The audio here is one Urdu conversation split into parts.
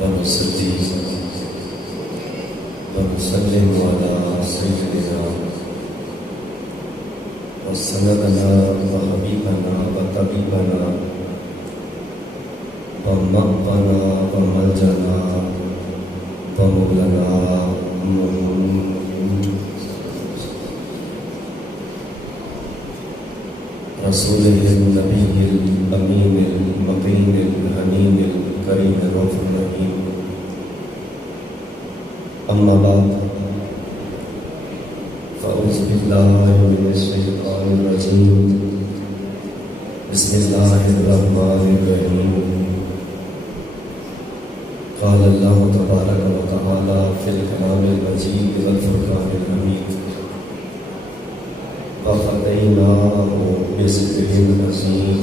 ونصلي ونسلم على سيدنا وسندنا وحبيبنا وطبيبنا ومقنا وملجنا ومولانا رسوله النبي الأمين المقيم الحميم الكريم الرؤوف الرحيم. أما بعد فأعوذ بالله من الشيطان الرجيم. بسم الله الرحمن الرحيم. قال الله تبارك وتعالى في الكلام المجيد والفرقان الحميد: وَفَدَيْنَاهُ بِذِكْرٍ عَظِيمٍ.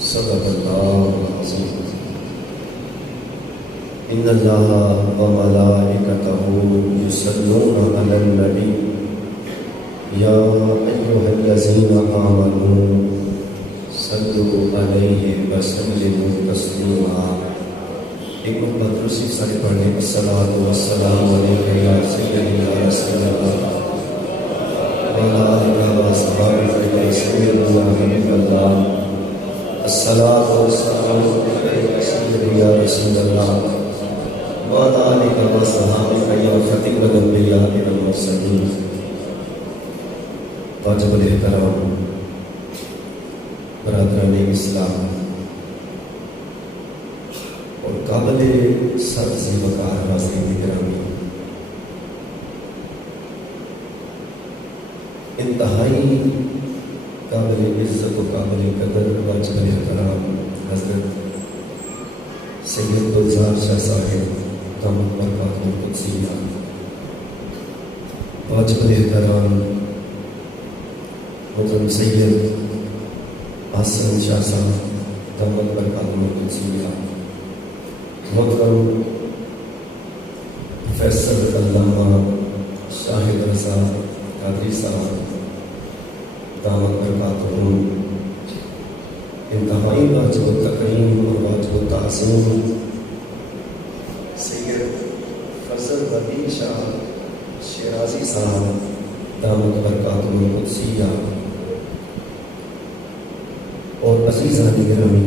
صدق الله العظيم. إن الله وملائكته يصلون على النبي يا أيها الذين آمنوا صلوا عليه وسلموا تسليما. ایک مرتبہ درود سارے پڑھیں: الصلاۃ والسلام علیک یا سیدنا رسول اللہ وعلی آلہ وصحبہ یا سیدنا حبیب اللہ. الصلاۃ والسلام علیک یا سیدنا رسول اللہ وعلی آلہ وصحبہ یا خاتم الانبیاء والمرسلین. واجب الاحترام برادران اسلام اور قابل سبز وقار حاضرین گرامی، انتہائی قابل عزت و قابل قدر واجب الاحترام حضرت سید گلزار شاہ صاحب دامت برکاتہ القدسیہ، واجب الاحترام محترم سید حسن شاہ صاحب دامت برکاتہ القدسیہ، محترم پروفیسر علامہ شاہد رضا قادری صاحب دامت برکاتہم، انتہائی واجب التکریم اور واجب التعظیم سید فضل ولی شاہ شیرازی صاحب دامت برکاتہم القدسیہ، اور عزیزان گرامی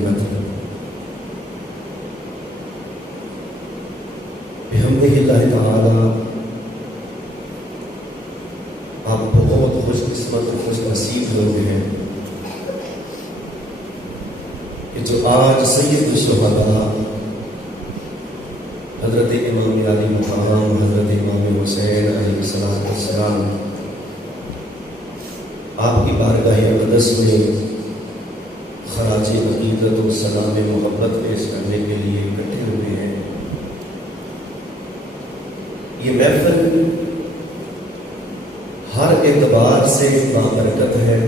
بحمدہ اللہ تعالی آپ بہت خوش قسمت و خوش نصیب لوگ ہیں کہ جو آج سید الشہداء حضرت امام علی مقام حضرت امام حسین علیہ السلام آپ کی بارگاہ اقدس میں خراج عقیدت و سلام محبت پیش کرنے کے لیے اکٹھے ہوئے ہیں. یہ محفل ہر اعتبار سے بابرکت ہے،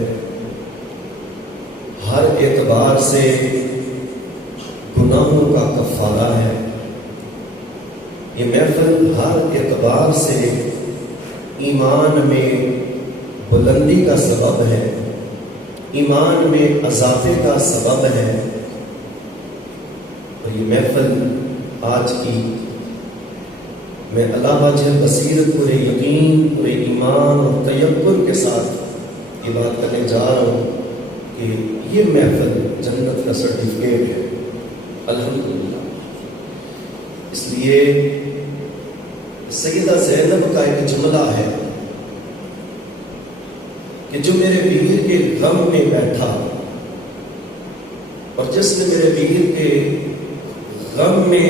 ہر اعتبار سے گناہوں کا کفارہ ہے. یہ محفل ہر اعتبار سے ایمان میں بلندی کا سبب ہے، ایمان میں اضافے کا سبب ہے. اور یہ محفل آج کی میں اللہ وجہ بصیرت پورے یقین پورے ایمان اور تیقن کے ساتھ یہ بات کرنے جا رہا ہوں کہ یہ محفل جنت کا سرٹیفکیٹ ہے الحمدللہ. اس لیے سیدہ زینب کا ایک جملہ ہے کہ جو میرے پیر کے غم میں بیٹھا اور جس نے میرے پیر کے غم میں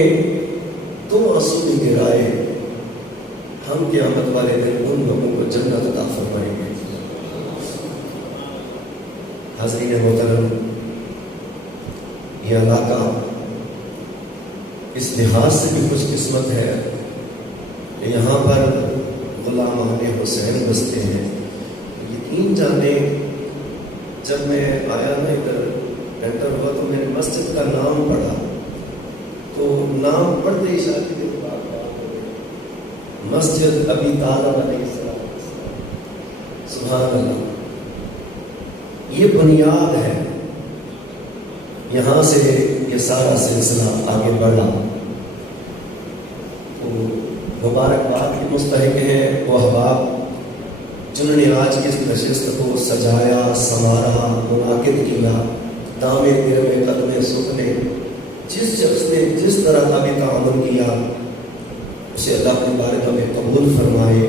دو آنسو بھی گرائے، ہم قیامت والے دن ان لوگوں کو جنت عطا فرمائیں گے. حاضرین محترم، یہ علاقہ اس لحاظ سے بھی خوش قسمت ہے کہ یہاں پر غلامان حسین بستے ہیں. یقین جانے جب میں آیا نا ادھر انٹر ہوا تو میں نے مسجد کا نام پڑھا تو نام پڑھتے ہی شادی کے بعد مسجد ابی طالب علیہ السلام. سبحان اللہ، یہ بنیاد ہے. یہاں سے یہ سارا سلسلہ آگے بڑھا. مبارکباد کے مستحق ہیں وہ احباب جنہوں نے آج کی اس نشست کو سجایا، سنوارا، منعقد کیا، دامے تیرے قدمے سکھنے، جس شخص نے جس طرح کا بھی تعاون کیا اسے اللہ اپنی بارگاہ میں قبول فرمائے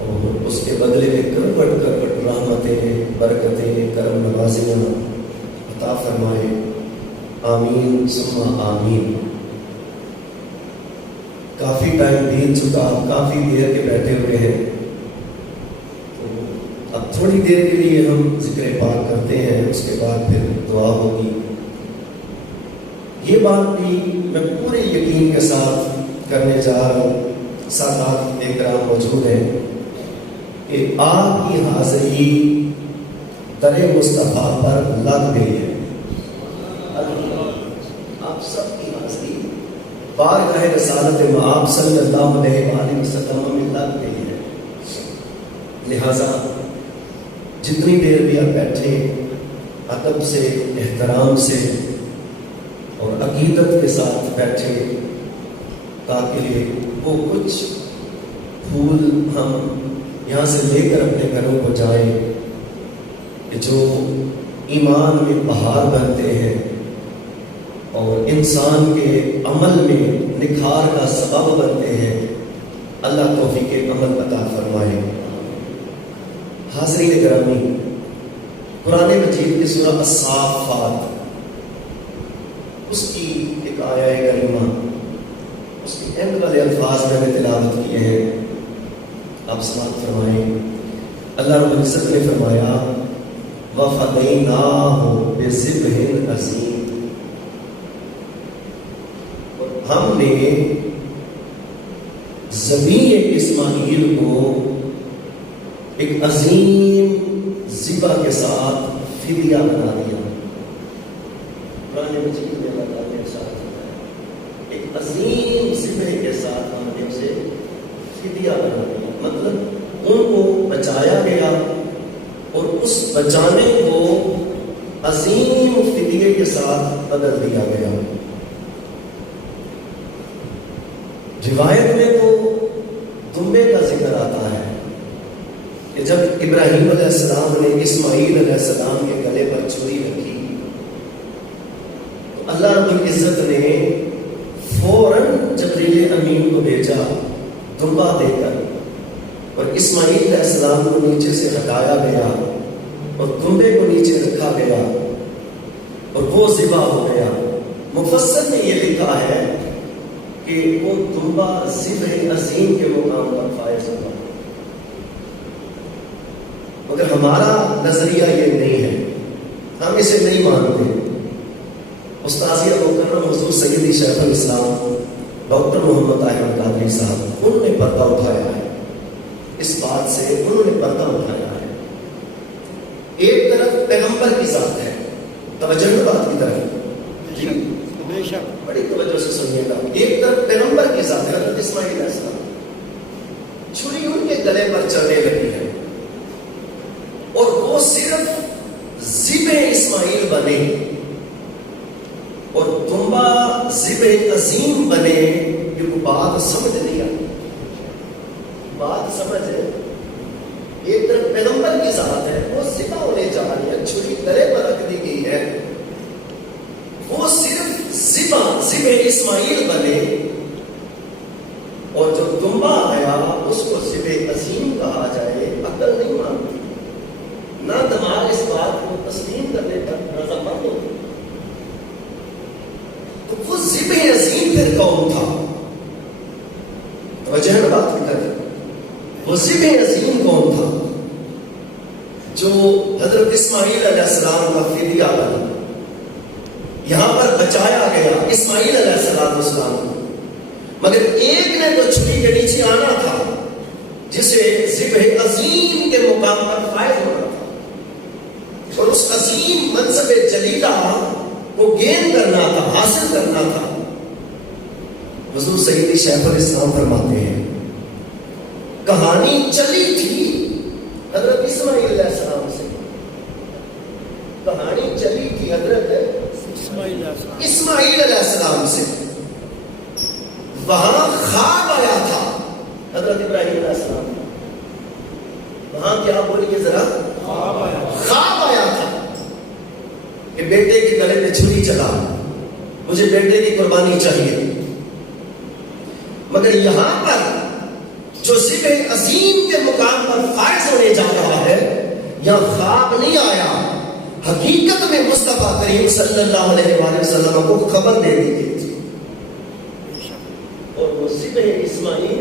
اور اس کے بدلے میں کروٹ کروٹ رحمتیں، برکتیں، کرم نوازیاں عطا فرمائے، آمین ثم آمین۔ کافی ٹائم بیت چکا، کافی دیر کے بیٹھے ہوئے ہیں، تو اب تھوڑی دیر کے لیے ہم ذکر پاک کرتے ہیں، اس کے بعد پھر دعا ہوگی۔ یہ بات بھی میں پورے یقین کے ساتھ کرنے جا رہا ہوں، ساتھ اکرام موجود ہیں، کہ آپ کی حاضری در مصطفیٰ پر لگ گئی ہے۔ آپ سب کی حاضری بارگاہ رسالت مآب صلی اللہ علیہ وآلہ وسلم میں لگ گئی ہے، لہذا جتنی دیر بھی آپ بیٹھے ادب سے، احترام سے اور عقیدت کے ساتھ بیٹھے، تاکہ وہ کچھ پھول ہم یہاں سے لے کر اپنے گھروں کو جائیں کہ جو ایمان میں بہار بنتے ہیں اور انسان کے عمل میں نکھار کا سبب بنتے ہیں۔ اللہ توفیق عمل عطا فرمائے۔ حاضرین گرامی، قرآن مجید کی سورہ الصافات، اس کی ایک آیہ کریمہ، اس کے اہم والے الفاظ میں نے تلاوت کیے ہیں، آپ سماعت فرمائیں۔ اللہ رب العزت نے فرمایا وَفَدَيْنَاهُ بِذِبْحٍ عَظِيمٍ، ہم نے ذبیح اسماعیل کو ایک عظیم ذبح کے ساتھ فدیہ بنا دیا۔ قرآن مجید میں اللہ تعالیٰ نے ارشاد فرمایا ایک عظیم ذبح کے ساتھ ہم نے اسے فدیہ بنا دیا، مطلب ان کو بچایا گیا اور اس بچانے کو عظیم فدیے کے ساتھ بدل دیا گیا۔ روایت میں تو دمبے کا ذکر آتا ہے کہ جب ابراہیم علیہ السلام نے اسماعیل علیہ السلام کے گلے پر چھری رکھی تو اللہ رب العزت نے فوراً جبریل امین کو بھیجا دمبا دے کر، اور اسماعیل علیہ السلام کو نیچے سے ہٹایا گیا اور دمبے کو نیچے رکھا گیا اور وہ ذبح ہو گیا۔ مفسر نے یہ لکھا ہے کہ وہ دمبا ذبح عظیم کے مقام پر فائز ہوگا، مگر ہمارا نظریہ یہ نہیں ہے، ہم اسے نہیں مانتے۔ استاذیہ مکرم حضور سیدی شیخ الاسلام ڈاکٹر محمد طاہر القادری صاحب، انہوں نے پردہ اٹھایا ہے، اس بات سے انہوں نے پردہ اٹھایا ہے۔ ایک طرف پیغمبر کی ذات ہے، توجہ بات کی طرف جی بے شک بڑی توجہ سے سنیے گا، ایک طرف پیغمبر کی ذات ہے حضرت اسماعیل علیہ السلام، چھری ان کے گلے پر چلنے لگی ہے اور وہ صرف ذبح اسماعیل بنے اور دمبا ذبح عظیم بنے، کہ وہ بات سمجھ نہیں آئی۔ بات سمجھ ہے، ایک طرف پیغمبر کی ذات ہے، وہ ذبح ہونے جا رہی ہے، چھری گلے پر رکھ دی گئی ہے، وہ صرف ذبح اسماعیل بنے، اور جو دمبا آیا اس کو ذبح عظیم کہا جائے، عقل نہیں مانتی، نہ دماغ اس بات کو تسلیم کرنے پر رضامند ہوتی۔ تو وہ ذبح عظیم پھر کون تھا؟ توجہ ہے بات کی طرف، وہ ذبح عظیم کون تھا جو حضرت اسماعیل علیہ السلام کا فدیہ بنا؟ یہاں پر بچایا گیا اسماعیل علیہ السلام کو، مگر ایک نے تو چھری کے نیچے آنا تھا جسے ذبح عظیم کے مقام پر فائز ہونا تھا، اور اس عظیم منصب جلیلہ کو گین کرنا تھا، حاصل کرنا تھا۔ حضور سیدی شیخ الاسلام فرماتے ہیں کہانی چلی تھی حضرت اسماعیل علیہ السلام سے، کہانی چلی تھی حضرت اسماعیل علیہ السلام سے، وہاں خواب آیا تھا حضرت ابراہیم علیہ السلام، وہاں کیا بولیے ذرا، خواب آیا تھا کہ بیٹے کے گلے میں چھری چلا، مجھے بیٹے کی قربانی چاہیے. مگر یہاں پر جو ذبح عظیم کے مقام پر فائز ہونے جا رہا ہے، یہاں خواب نہیں آیا، حقیقت میں مصطفیٰ کریم صلی اللہ علیہ وآلہ وسلم کو خبر دے دی گئی تھی. اور وہ ذبح اسماعیل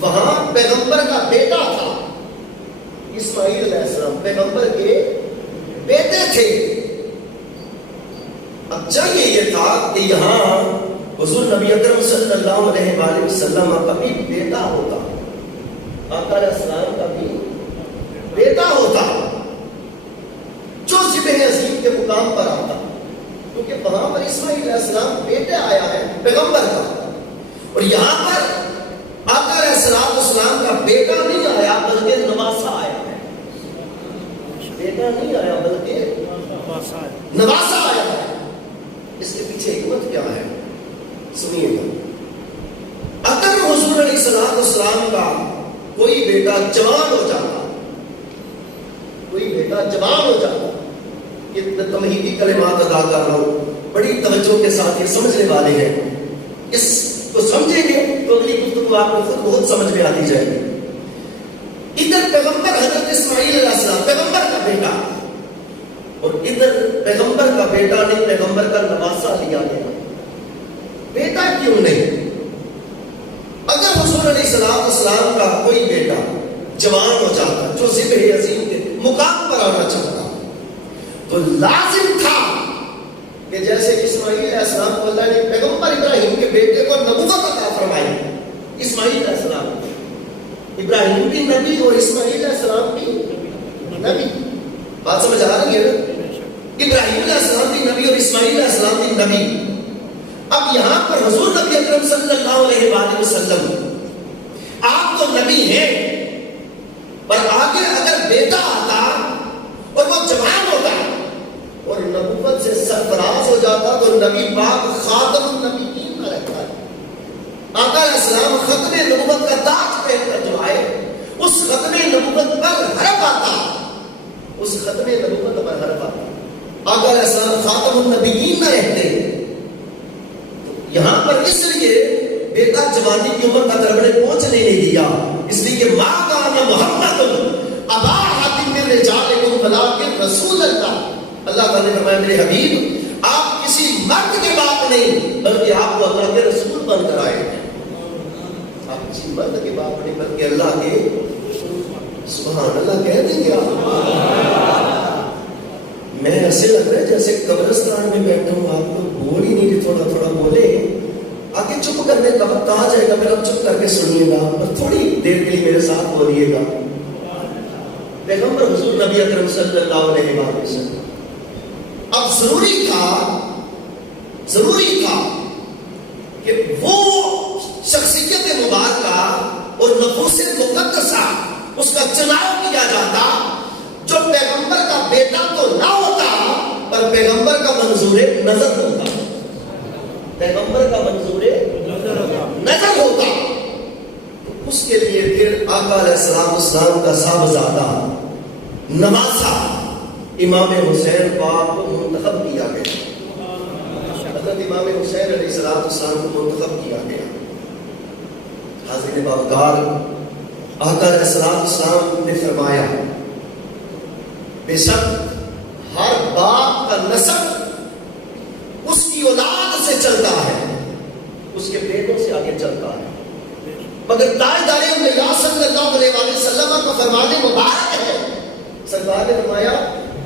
وہاں پیغمبر کا بیٹا تھا. اسماعیل علیہ السلام پیغمبر کے بیٹے تھے. اب چاہیے یہ تھا کہ یہاں حضور نبی اکرم صلی اللہ علیہ وآلہ وسلم کا بھی بیٹا ہوتا، آقا علیہ السلام کا بھی بیٹا ہوتا جو ذبح عظیم کے مقام پر آتا، کیونکہ وہاں پر اسماعیل علیہ السلام بیٹا آیا ہے پیغمبر کا، اور یہاں پر آقا علیہ السلام کا بیٹا نہیں آیا بلکہ نواسا آیا ہے. بیٹا نہیں آیا بلکہ نواسا آیا ہے. اس کے پیچھے حکمت کیا ہے سنیے گا. اگر حضور علیہ السلام کا کوئی بیٹا جوان ہو جاتا، کوئی بیٹا جوان ہو جاتا، یہ تمہیدی کلمات ادا کر رہا ہوں، بڑی توجہ کے ساتھ یہ سمجھنے والے ہیں، اس کو سمجھیں گے تو اگلی گفتگو آپ کو خود بہت سمجھ میں آتی جائے گی. ادھر پیغمبر حضرت اسماعیل علیہ السلام پیغمبر کا بیٹا، اور ادھر پیغمبر کا بیٹا نہیں پیغمبر کا نواسا لیا گیا. بیٹا کیوں نہیں؟ اگر حضور علیہ السلام کا کوئی بیٹا جوان ہو جاتا جو ذبح عظیم کے مقام پر آنا چاہتا تو لازم تھا کہ جیسے اسماعیل علیہ السلام کو اللہ نے پیغمبر ابراہیم کے بیٹے کو نبوت عطا فرمائی. اسماعیل علیہ السلام ابراہیم بھی نبی اور اسماعیل علیہ السلام بھی نبی. بات سمجھ آ رہی ہے نا؟ ابراہیم علیہ السلام بھی نبی اور اسماعیل علیہ السلام بھی نبی. اب یہاں پر حضور نبی اکرم صلی اللہ علیہ وآلہ وسلم آپ تو نبی ہیں، پر آگے اگر بیٹا آتا اور وہ جوان ہوتا اور نبوت سے سرفراز ہو جاتا تو نبی پاک خاتم النبیین نہ رہتا ہے. آقا علیہ السلام ختم نبوت کا تاج پہن کر جو آئے، اس ختم نبوت پر حرف آتا، اس ختم نبوت پر حرف آتا. آقا علیہ السلام خاتم النبیین نہ رہتے. یہاں پر اس لیے بیٹا جوانی کی عمر کا رب نے پہنچنے نہیں دیا، اس لیے کہ ماں کان محمد ابا احد من رجالکم ولکن رسول اللہ. اللہ تعالیٰ نے فرمایا میرے حبیب آپ کسی مرد کے باپ نہیں بلکہ آپ کو اللہ کے رسول بن کر آئے ہیں. آپ کسی مرد کے باپ نہیں بلکہ اللہ کے، سبحان اللہ کہہ دیں گے آپ. میں ایسے لگ رہا ہے جیسے قبرستان میں بیٹھا ہوں، آپ کو بول ہی نہیں کہ تھوڑا تھوڑا بولے. آگے چپ کرنے کا وقت آ جائے گا، میرا چپ کر کے سنیے گا، پر تھوڑی دیر کے لیے میرے ساتھ بولیے گا. پیغمبر حضور نبی اکرم صلی اللہ علیہ وسلم اب ضروری تھا کہ وہ شخصیت مبارکہ اور نفوس مقدسہ اس کا چناؤ کیا جاتا جو پیغمبر کا بیٹا تو نہ ہوتا پر پیغمبر کا منظور نظر ہوتا. پیغمبر کا منظور نظر ہوتا. اس کے لیے پھر آقا علیہ السلام کا صاحبزادہ نواسا امام حسین پاک کو منتخب کیا گیا. حضرت امام حسین علیہ السلام کو منتخب کیا گیا. حاضرین بابکار، آقا علیہ السلام نے فرمایا بے شک ہر باپ کا نسب اس کی اولاد سے چلتا ہے، اس کے بیٹوں سے آگے چلتا ہے. مگر تاجدار انبیاء صلی اللہ علیہ وسلم کا فرمان مبارک ہے، سرکار نے فرمایا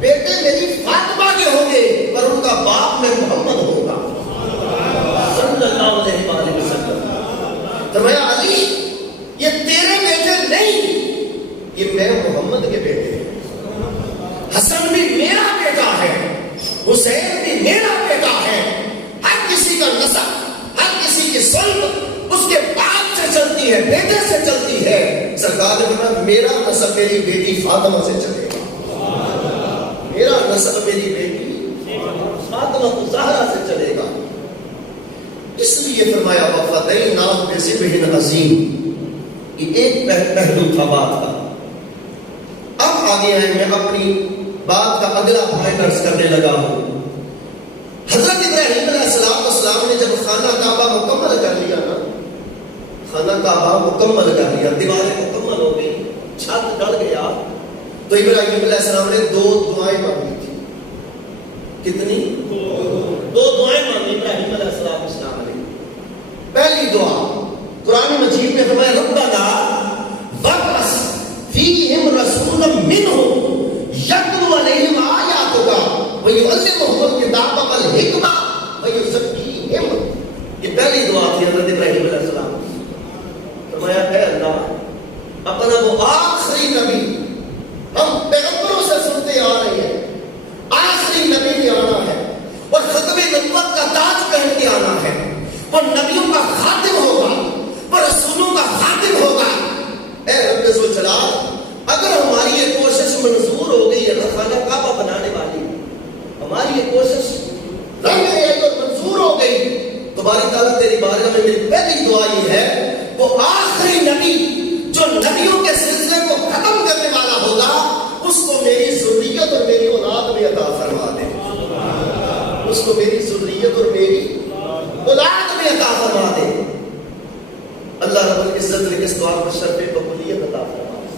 بیٹے میری فاطمہ کے ہوں گے پر ان کا باپ میں محمد ہوگا صلی اللہ علیہ وسلم. فرمایا علی یہ تیرے بیٹے نہیں، یہ میں محمد کے بیٹے ہیں. حسن بھی میرا بیٹا ہے، حسین بھی میرا بیٹا ہے. ہر کسی کا نسب، ہر کسی کی سلب اس کے باپ سے چلتی ہے، بیٹے سے چلتی ہے. سرکار نے فرمایا میرا نسب میری بیٹی فاطمہ سے چلے گا، میرا نسب میری بیٹی فاطمہ زہرا سے چلے گا. اس لیے فرمایا وفدیناہ بذبح عظیم. یہ ایک پہلو تھا بات کا. اب آگے ہیں، میں اپنی بات کا اگلا پوائنٹ عرض کرنے لگا ہوں. حضرت ابراہیم علیہ السلام نے جب خانہ کعبہ مکمل کر لیا نا، خانہ کعبہ مکمل کر لیا، دیواریں مکمل ہو گئی، چھت ڈل گیا، تو ابراہیم علیہ السلام نے 2 دعائیں مانگی تھی. کتنی؟ 2 دعائیں مانگی ابراہیم علیہ السلام نے. پہلی دعا قرآن مجید میں فرمایا ربنا وابعث فیہم رسولا منہم یتلو علیہم آیاتک ویعلمہم الکتاب والحکمہ ویزکیہم. یہ پہلی دعا تھی حضرت ابراہیم علیہ السلام. فرمایا اے اللہ، اپنا وہ آخری نبی ہم پیغمبروں سے سنتے آ رہے ہیں، آخری نبی نے آنا ہے اور ختم نبوت کا تاج پہن کے آنا ہے، وہ نبیوں کا خاتم ہوگا، وہ رسولوں کا خاتم ہوگا. اے رب ذو الجلال، اگر ہماری یہ کوشش منظور ہو گئی ہے نا خانہ کعبہ بنانے والی، ہماری یہ کوشش رنگ ریز اور منظور ہو گئی، تمہاری تعالیٰ تیری بارگاہ میں میری پہلی دعا یہ ہے، وہ آخری نبی جو نبیوں کے سلسلے کو ختم کرنے والا ہوگا، اس کو میری ذریت اور میری اولاد میں عطا فرما دے. اس کو میری ذریت اور میری اولاد میں عطا فرما دے. اللہ رب العزت نے اس دعا کو شرف قبولیت عطا فرما دے.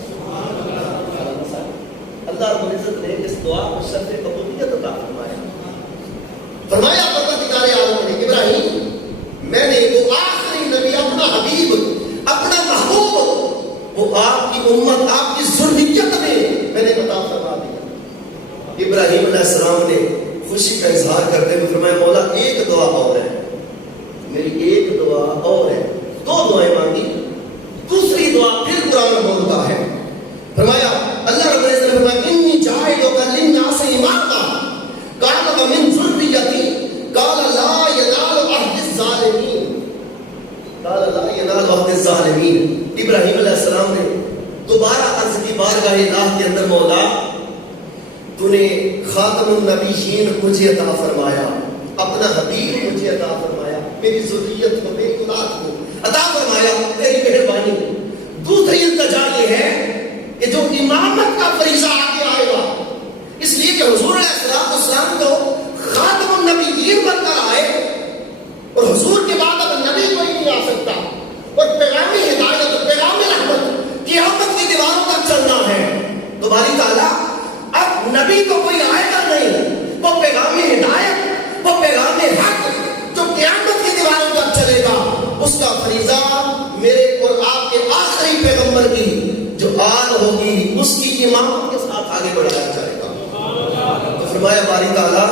اللہ رب العزت نے اس دعا کو شرف قبولیت عطا فرمایا. فرمایا پروردگار عالم نے ابراہیم، میں نے وہ آخری نبی اپنا حبیب، اپنا محبوب، وہ آپ کی امت، آپ کی ذریت میں نے عطا فرما دیا. ابراہیم علیہ السلام نے خوشی کا اظہار کرتے ہوئے فرمایا مولا ایک دعا اور ہے، میری ایک دعا اور ہے. 2 دعائیں مانگی، دوسری دعا پھر قرآن بولتا ہے. فرمایا اللہ رب العزت نے فرمایا انی جاعلک للناس اماما قال ومن ذریتی قال لا ینال عہد الظالمین، قال لا ینال عہد الظالمین. ابراہیم علیہ السلام نے دوبارہ عرض کی بارگاہ الہ کے اندر مولا تو نے خاتم النبیین مجھے عطا فرمایا، اپنا حبیب مجھے عطا فرمایا، میری ذریت کو، میری اولاد کو عطا فرمایا، تیری مہربانی. دوسری التجا یہ ہے کہ جو امامت کا فریضہ آگے آئے گا، اس لیے کہ حضور علیہ السلام کو خاتم النبیین بن کر آئے اور حضور کے بعد اب نبی کوئی نہیں آ سکتا، اور پیغام ہدایت اور پیغام رحمت قیامت کی دیواروں تک چلنا ہے. تمہاری تعالیٰ اب نبی تو کوئی آئے گا نہیں، وہ پیغام ہدایت، وہ پیغام حق جو قیامت کی دیواروں تک چلے گا، اس کا فریضہ میرے اور آپ کے آخری پیغمبر کی جو آل ہوگی اس کی امامت کے ساتھ آگے بڑھایا جائے گا. تو فرمایا باری تعالیٰ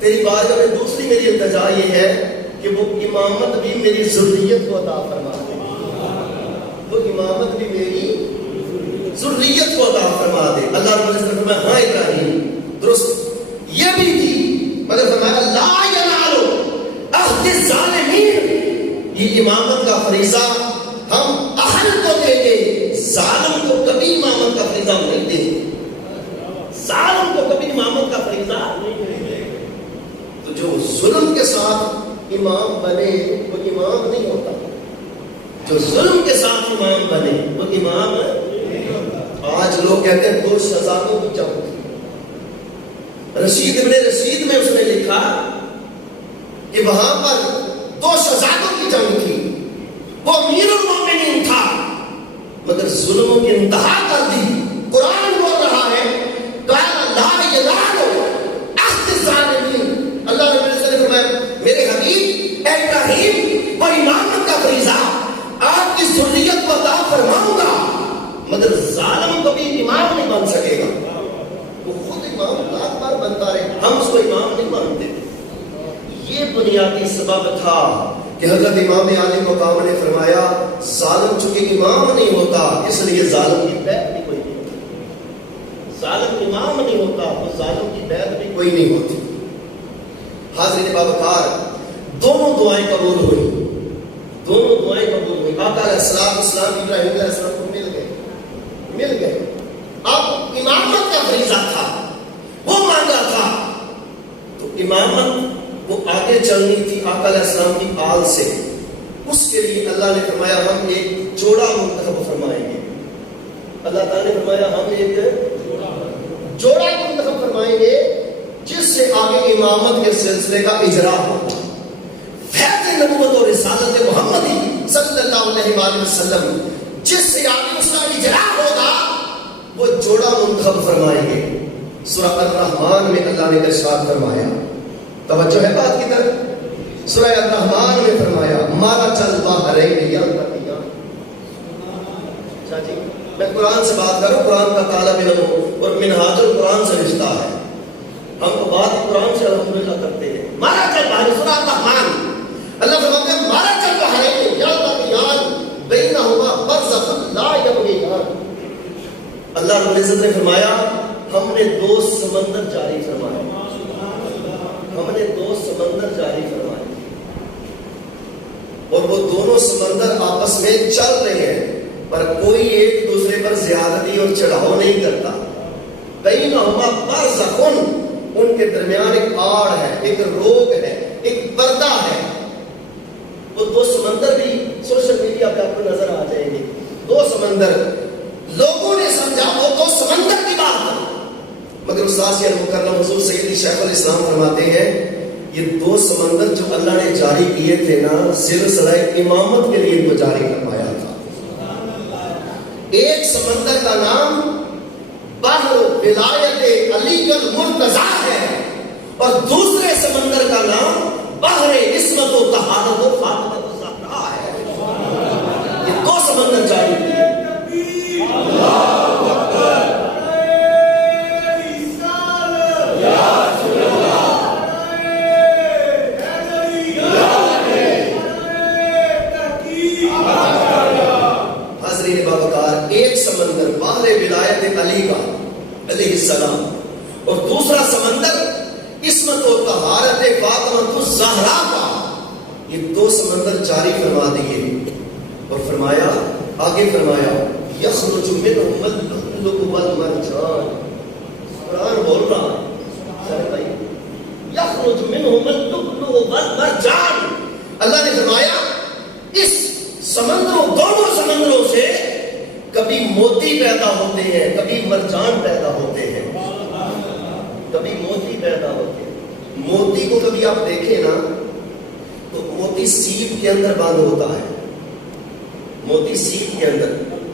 تیری بارگاہ میں دوسری میری التجا یہ ہے کہ وہ امامت بھی میری ذریت کو عطا فرما دے، وہ امامت بھی میری ذریت کو عطا فرما دے. اللہ رب العزت نے فرمایا ہاں ابراہیم درست یہ بھی تھی، مگر فرمایا لا ینال عہد الظالمین، یہ امامت کا فریضہ ہم اہل کو دیں گے، ظالم کو کبھی امامت کا فریضہ نہیں دیں گے، ظالم کو کبھی امامت کا فریضہ نہیں دیں گے. تو جو ظلم کے ساتھ امام بنے وہ امام نہیں ہوتا، جو ظلم کے ساتھ امام بنے وہ امام نہیں ہوتا. آج لوگ کہتے ہیں 2 شہزادوں کی جنگ تھی، رشید ابن رشید میں اس نے لکھا کہ وہاں پر 2 شہزادوں کی جنگ تھی، وہ امیر المومنین تھا مگر ظلموں کی انتہا کر دی. قرآن بول رہا ہے قال لا ینال عہد الظالمین. اللہ رب العزت نے فرمایا میرے حبیب ابراہیم وہ امامت کا فریضہ آپ کی ذریت کو عطا فرماؤں گا، مگر ظالم کبھی امام نہیں بن سکے گا. وہ خود امام لاکھ بار بنتا رہے، ہم اس کو امام نہیں مانتے. یہ بنیادی سبب تھا کہ حضرت امام عالی مقام نے فرمایا ظالم چونکہ امام نہیں ہوتا اس لیے ظالم کی بیعت بھی کوئی نہیں ہوتی. ظالم امام نہیں ہوتا تو ظالم کی بیعت بھی کوئی نہیں ہوتی. حاضرین بابکار دونوں دعائیں قبول ہوئی، دونوں دعائیں قبول ہوئی. آقا علیہ السلام ابراہیم علیہ السلام کو مل گئے. اب امامت کا فریضہ تھا وہ مانگا تھا، تو امامت وہ آگے چلنی تھی آقا علیہ السلام کی آل سے. اس کے لیے اللہ نے فرمایا ہم ایک جوڑا منتخب فرمائیں گے. اللہ تعالیٰ نے فرمایا ہم ایک جوڑا منتخب فرمائیں گے جس سے آگے امامت کے سلسلے کا اجرا ہوگا. فیض نبوت اور رسالت محمدی صلی اللہ علیہ وآلہ وسلم جس سے آگے اس کا اجرا ہوگا وہ جوڑا منتخب فرمائیں گے. سورہ الرحمن میں اللہ نے ارشاد فرمایا, توجہ ہے بات کی طرف, سورہ الرحمن میں فرمایا مارا چل بحرین یلتقیان. اچھا جی, میں قرآن سے بات کروں, قرآن کا طالب علم ہوں اور منہاج القرآن سے رشتہ ہے, ہم تو بات قرآن سے الحمدللہ کرتے ہیں. مارا چل بحرین, سورہ الرحمن اللہ فرماتے ہیں مارا چل بحرین یلتقیان بینہما برزخ لا یبغیان. اللہ رب العزت نے فرمایا ہم نے دو سمندر جاری فرمائے, ہم نے دو سمندر جاری فرمائے اور وہ دونوں سمندر آپس میں چل رہے ہیں پر کوئی ایک دوسرے پر زیادتی اور چڑھاؤ نہیں کرتا. بینہما برزخ, ان کے درمیان ایک آڑ ہے, ایک روک ہے, ایک پردہ ہے. وہ دو سمندر بھی سوشل میڈیا پہ آپ کو نظر آ جائیں گے. دو سمندر لوگوں نے سمجھا وہ دو سمندر کی بات ہے, مگر استاد المکرم حضور سیدی شیخ الاسلام فرماتے ہیں یہ دو سمندر جو اللہ نے جاری کیے تھے نا سلسلہ امامت کے لیے وہ جاری فرمایا تھا. ایک سمندر کا نام بحر ولایت علی المرتضی ہے اور دوسرے سمندر کا نام بحر عصمت و طہارت و فاطمۃ الزہرا ہے. یہ دو سمندر جاری کیے. ایک سمندر بحر ولایت علی کا علیہ السلام اور دوسرا سمندر عصمت و طہارت فاطمۃ الزہرا کا, یہ دو سمندر جاری فرما دیے اور فرمایا آگے فرمایا یخرج منہما اللؤلؤ والمرجان. قرآن بول رہا ہے یخرج منہما اللؤلؤ والمرجان. اللہ نے فرمایا اس سمندروں, دونوں سمندروں سے کبھی موتی پیدا ہوتے ہیں, کبھی مرجان پیدا ہوتے ہیں, کبھی موتی پیدا ہوتے ہیں. موتی کو کبھی آپ دیکھیں نا تو موتی سیپ کے اندر بند ہوتا ہے. موتی سیپ کے اندر,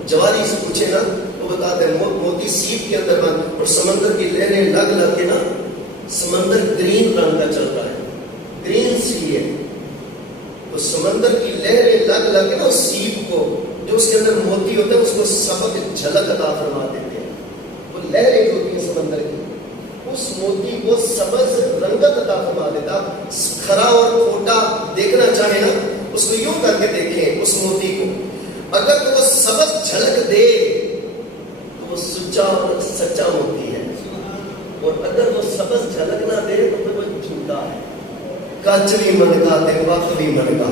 جواری سے پوچھے نا تو بتاتے ہیں موتی سیپ کے اندر بند, اور سمندر کی لہریں لگ لگ کے نا سمندر گرین رنگ کا چلتا ہے, گرین سی ہے. تو سمندر کی لہریں لگ لگ کے نا اس سیپ کو جو اس کے اندر موتی ہوتا ہے اس کو سبق جھلک عطا فرما دیتے ہیں. وہ لہریں جو ہوتی ہیں سمندر کی اس موتی کو سبز رنگت عطا فرما دیتا. کھرا اور کھوٹا دیکھنا چاہے نا اس کو یوں کر کے دیکھیں اس موتی کو, اگر تو وہ سبز جھلک دے تو وہ سچا اور سچا موتی ہے, اور اگر وہ سبز جھلک نہ دے تو پھر وہ جھوٹا ہے. کچ بھی منکا تے وقت بھی منکا,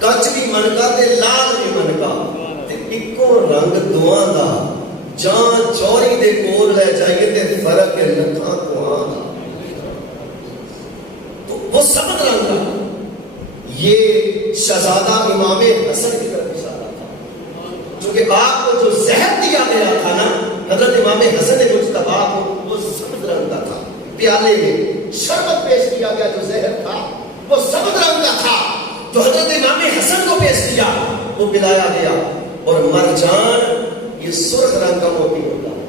کچ بھی منکا تے لال بھی منکا, تے اکو رنگ دعا دا جان چوری دے کول لے جائیے تے فرق ہے لکھاں کوہاں دا. تو وہ سبز رنگ کا یہ شہزادہ امام حسن کی طرف اشارہ تھا, چونکہ آپ کو جو زہر دیا گیا تھا نا حضرت امام حسن مجتبی کو وہ سبز رنگ کا تھا. پیالے میں شربت پیش کیا گیا جو زہر تھا وہ سبز رنگ کا تھا, جو حضرت امام حسن کو پیش کیا وہ پلایا گیا. اور مرجان یہ سرخ رنگ کا موتی ہوتا ہے,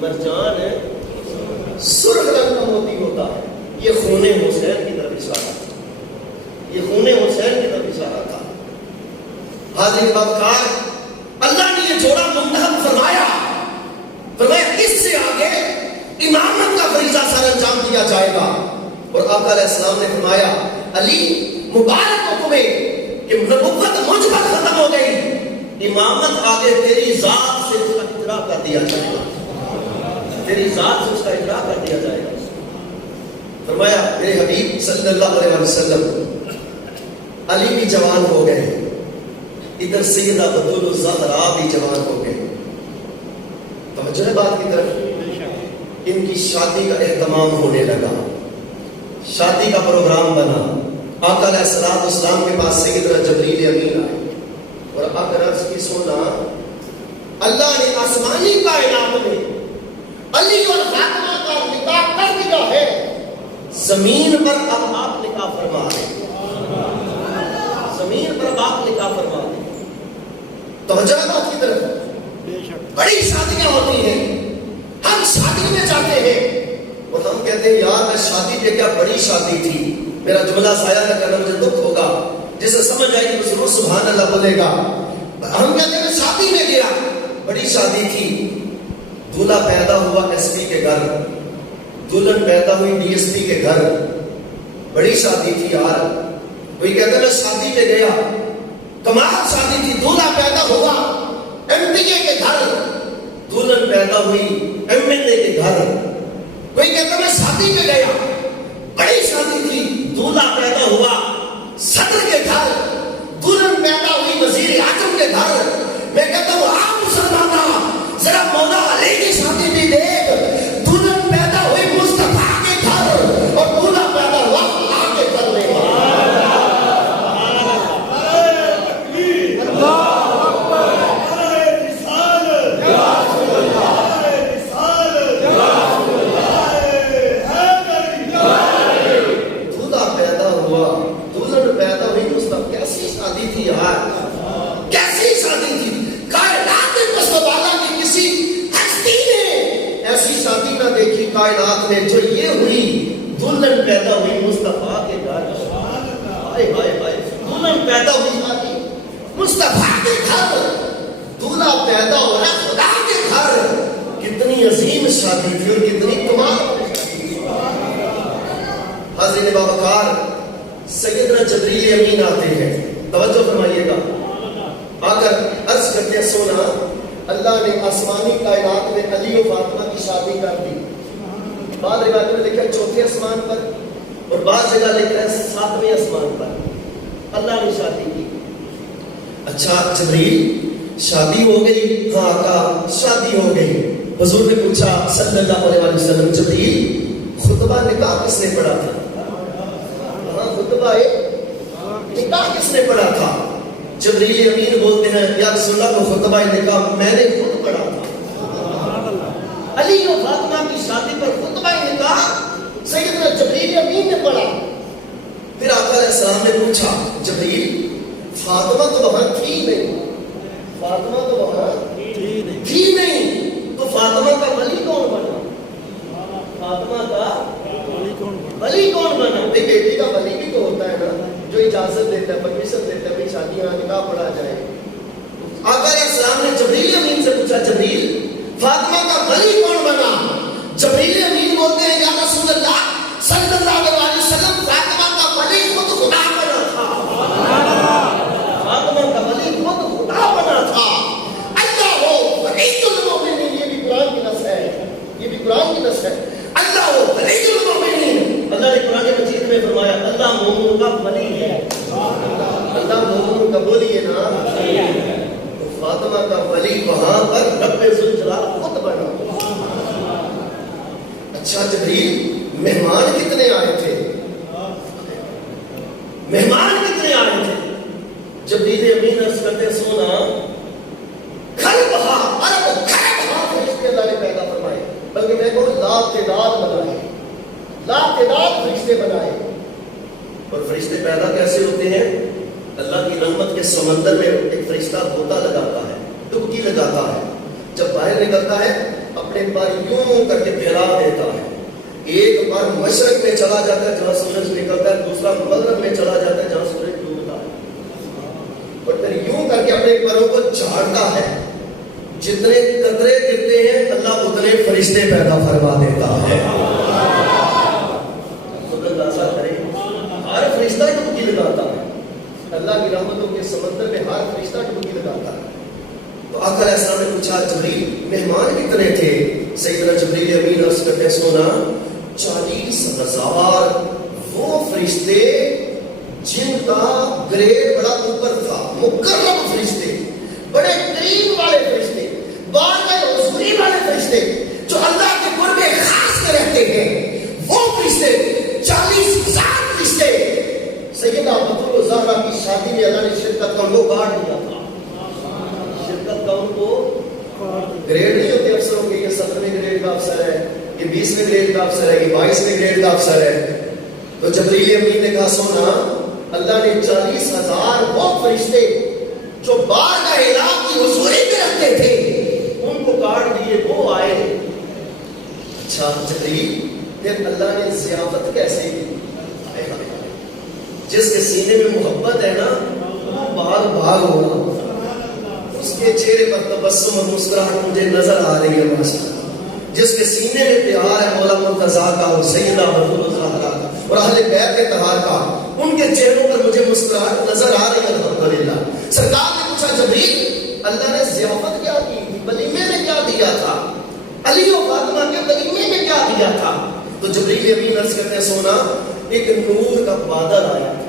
مرجان سرخ رنگ کا موتی ہوتا ہے. یہ خون حسین کی طرف اشارہ تھا, یہ خون حسین کی طرف اشارہ تھا. حاضرین بابکار, اللہ نے یہ جوڑا منتخب فرمایا, فرمایا اس سے آگے امامت کا فریضہ سر انجام دیا جائے گا. اور آقا علیہ السلام نے فرمایا علی مبارک ہو تمہیں کہ نبوت مجھ پر ختم ہو گئی, امامت آگے تیری ذات سے اس کا اجرا کر دیا جائے گا, تیری ذات سے اس کا اجرا کر دیا جائے گا. فرمایا میرے حبیب صلی اللہ علیہ وسلم علی بھی جوان ہو گئے, ادھر سیدہ بطول الزہرا بھی جوان ہو گئے. توجہ ہے بات کی طرف. ان کی شادی کا اہتمام ہونے لگا, شادی کا پروگرام بنا, آقا علیہ السلام کے پاس سیدنا جبریل امین آئے اور آ کر عرض کی سونا اللہ نے آسمانی کائنات میں علی اور فاطمہ کا نکاح کر دیا ہے، زمین پر اب آپ نکاح فرما رہے، زمین پر آپ نکاح فرما رہے۔ توجہ بات کی طرف، بڑی شادیاں ہوتی ہیں، ہم شادی میں جاتے ہیں اور ہم کہتے ہیں یار میں شادی پہ کیا بڑی شادی تھی، میرا جملہ ضائع نہ کرنا مجھے دکھ ہوگا، جسے سمجھ آئے گی وہ ضرور سبحان اللہ بولے گا۔ ہم کہتے ہیں شادی میں گیا، بڑی شادی تھی، دولہا پیدا ہوا ایس پی کے گھر، دلہن پیدا ہوئی ڈی ایس پی کے گھر، بڑی شادی تھی یار۔ کوئی کہتا ہے میں شادی پہ گیا، کمال شادی تھی، دولہا پیدا ہوا ایم پی کے گھر، دلہن پیدا ہوئی ایم ایل اے کے گھر۔ کوئی کہتا ہے میں شادی پہ گیا، بڑی شادی تھی، دولہا پیدا ہوا صدر کے گھر، دلہن پیدا ہوئی وزیر اعظم کے گھر۔ میں کہتا ہوں آپ مسلمانہ ذرا مولا علی کی شادی بھی دیکھ، دلہن پیدا ہوئی مصطفیٰ کے گھر اور دولہا پیدا ہوا اللہ کے گھر میں۔ کیسی شادی تھی، کائنات والا کی کسی ہستی نے ایسی شادی نہ دیکھی کائنات میں جو یہ ہوئی، دلہن پیدا ہوئی مصطفیٰ کے گھر۔ ہائے ہائے ہائے، دلہن پیدا ہوئی شادی مصطفیٰ کے گھر، دولہا پیدا ہو رہا خدا کے گھر۔ کتنی عظیم شادی تھی اور کتنی کمال۔ حاضرین باوقار، سیدنا جبریل امین آتے ہیں، توجہ فرمائیے گا، آ کر عرض کرتے ہیں سونا اللہ نے آسمانی کائنات میں علی و فاطمہ کی شادی کر دی۔ بعض روایتوں میں لکھا ہے چوتھے آسمان پر اور بعض جگہ لکھا ہے ساتویں آسمان پر اللہ نے شادی کی۔ اچھا جبریل شادی ہو گئی؟ ہاں آقا شادی ہو گئی۔ حضور نے پوچھا صلی اللہ علیہ وسلم جبریل خطبہ نکاح کس نے پڑھا تھا؟ ہاں خطبہ نکاح کس نے پڑھا تھا؟ جبریل امین بولتے ہیں یا رسول اللہ کو خطبہ نکاح میں نے خود پڑھا تھا۔ علی و فاطمہ کی شادی پر خطبہ نکاح سیدنا جبریل امین نے پڑھا۔ پھر آقا علیہ السلام نے پوچھا جبریل فاطمہ تو وہاں تھی نہیں، فاطمہ تو وہاں تھی نہیں، تو فاطمہ کا ولی کون بنا؟ فاطمہ کا ولی کون بنا؟ بیٹی کا ولی بھی تو ہوتا ہے نا، جو اجازت دیتا ہے، پرمیشن دیتا ہے بھائی شادیاں نکاح پڑھا جائے۔ آقا علیہ السلام نے جبریل امین سے پوچھا جبریل فاطمہ کا ولی کون بنا؟ جبریل امین بولتے ہیں یا رسول اللہ صلی اللہ علیہ وسلم فاطمہ کا ولی خود خدا بنا تھا، فاطمہ کا ولی خود خدا بنا تھا۔ اللہ ہو ولی المومنین، یہ بھی قرآن کی نص ہے، یہ بھی قرآن کی نص ہے۔ اللہ ہو ولی المومنین، اللہ نے قرآن مجید میں فرمایا اللہ مومنوں کا ولی ہے۔ اللہ مومنوں کا بولیے نا، فاطمہ کا ولی وہاں پر رب ذوالجلال خود بنا۔ اچھا جبریل مہمان کتنے آئے تھے؟ مہمان کتنے آئے تھے؟ جبریل امین عرض کرتے سونا گھر بہا عرب گھر بہا فرشتے اللہ نے پیدا فرمائے، بلکہ میں کہوں لا تعداد بنائے، لا تعداد فرشتے بنائے۔ اور فرشتے پیدا کیسے ہوتے ہیں؟ اللہ کی رحمت کے سمندر میں ایک فرشتہ غوطہ لگاتا ہے، ڈبکی لگاتا ہے، جب باہر نکلتا ہے اپنے پر یوں کر کے پھیلا دیتا ہے، ایک بار مشرق میں چلا جاتا ہے جہاں سورج نکلتا ہے، دوسرا مغرب میں چلا جاتا ہے جہاں سورج ڈوبتا ہے، اور پھر یوں کر کے اپنے پروں کو جھاڑتا ہے، جتنے قطرے گرتے ہیں اللہ اتنے فرشتے پیدا فرما دیتا ہے۔ ہر فرشتہ ڈبکی لگاتا ہے، اللہ کی رحمتوں کے سمندر میں ہر فرشتہ ڈبکی لگاتا ہے۔ تو آقا علیہ السلام نے پوچھا جبریل مہمان کتنے تھے؟ سیدنا جبریل امین عرض کرتے سونا 40,000 وہ فرشتے جن کا گریڈ بڑا اوپر تھا، مکرم فرشتے، بڑے قریب والے فرشتے، بارگاہ حضوری والے فرشتے، جو اللہ کے قرب خاص میں رہتے ہیں، وہ فرشتے 40,000 فرشتے شادی میں اللہ نے شرکت کا ان کو کاٹ دیا تھا. شرکت کا ان کو گریڈ نہیں ہوتے افسروں کے, یہ 17ویں گریڈ کا افسر ہے, یہ 20ویں گریڈ کا افسر ہے, یہ 22ویں گریڈ کا افسر ہے. تو جبریل امین نے کہا سونا اللہ نے 40,000 وہ فرشتے جو بارگاہ الہ کی حضوری میں رہتے تھے ان کو کاٹ دیے, وہ آئے. اچھا جبریل پھر اللہ نے ضیافت کیسے کی؟ جس کے سینے میں محبت ہے نا وہ بھاگ بھاگ ہوگا, اس کے چہرے پر تبسم اور مسکراہٹ مجھے نظر آ رہی ہے ماشاءاللہ. جس کے سینے میں پیار ہے مولا مرتضیٰ کا اور سیدہ بطول الزہرا کا اور اہل بیت طہار کا, ان کے چہروں پر مجھے مسکراہٹ نظر آ رہی ہے الحمدللہ. سرکار نے پوچھا جبریل اللہ نے ضیافت کیا کی تھی, ولیمے میں کیا دیا تھا, علی و فاطمہ کے ولیمے میں کیا دیا تھا؟ تو جبریل امین عرض کرتے ہیں سونا ایک نور کا بادل آیا تھا.